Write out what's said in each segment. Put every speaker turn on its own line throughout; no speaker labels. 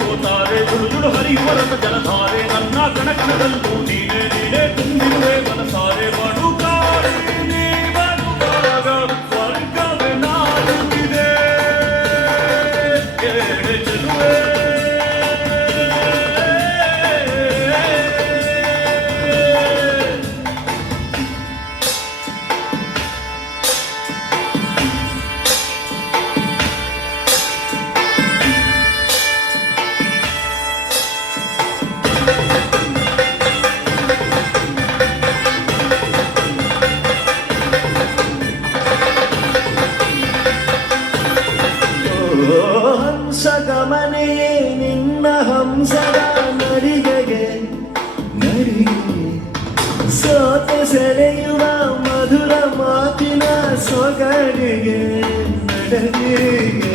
ಹೋತಾರೆ ದುಡುದುಡು ಹರಿಯುವ ರಥ ಜಲಧಾರೆ ನನ್ನ ಕಣಕಣದಲ್ಲೂ ನೀನೆ ನೀನೆ ತುಂಬಿರುವೆ ಮನಸಾರೆ ಮಾಡು Yeah.
ಹಂಸಗಮನೆಯೇ ನಿನ್ನ ಹಂಸದ ನಡಿಗೆಗೆ ನಡಿಗೆ. ಸೋತೆ ಸೆಳೆಯುವ ಮಧುರ ಮಾತಿನ ಸೊಗಡಿಗೆ ನಡಗೆಗೆ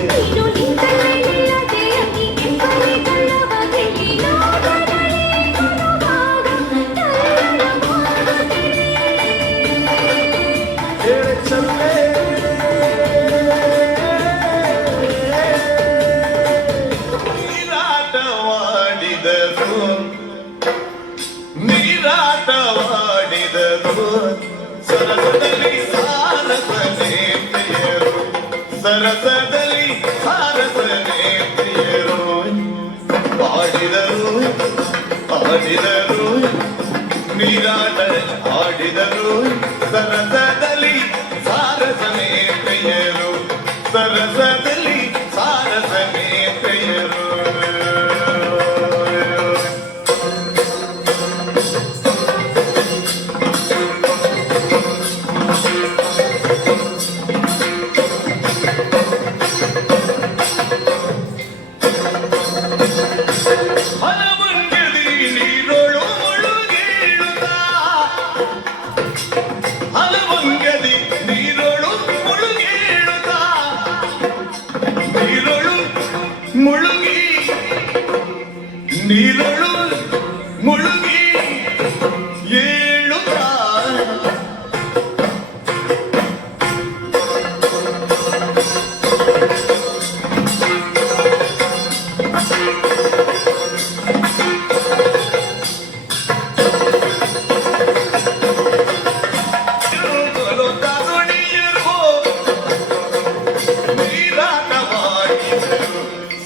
ಸರಸದಲ್ಲಿ ಆಡಿದರು ಆಡಿದರು ನೀರಾಟ ಆಡಿದರು ಸರಸದಲ್ಲಿ ಮುಳುಗಿ ಏಳುತ್ತ?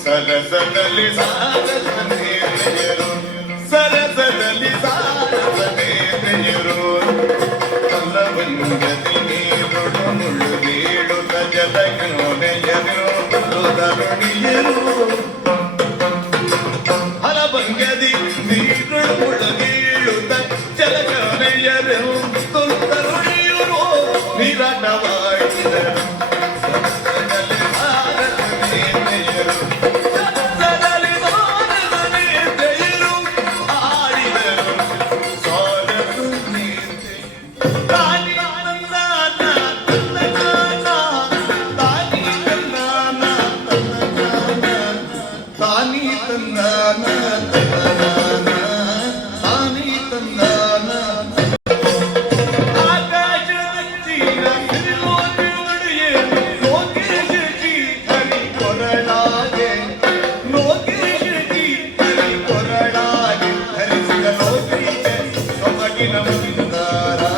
ಸರಸದಲ್ಲಿ ಸಾರಸನೇತೆಯರು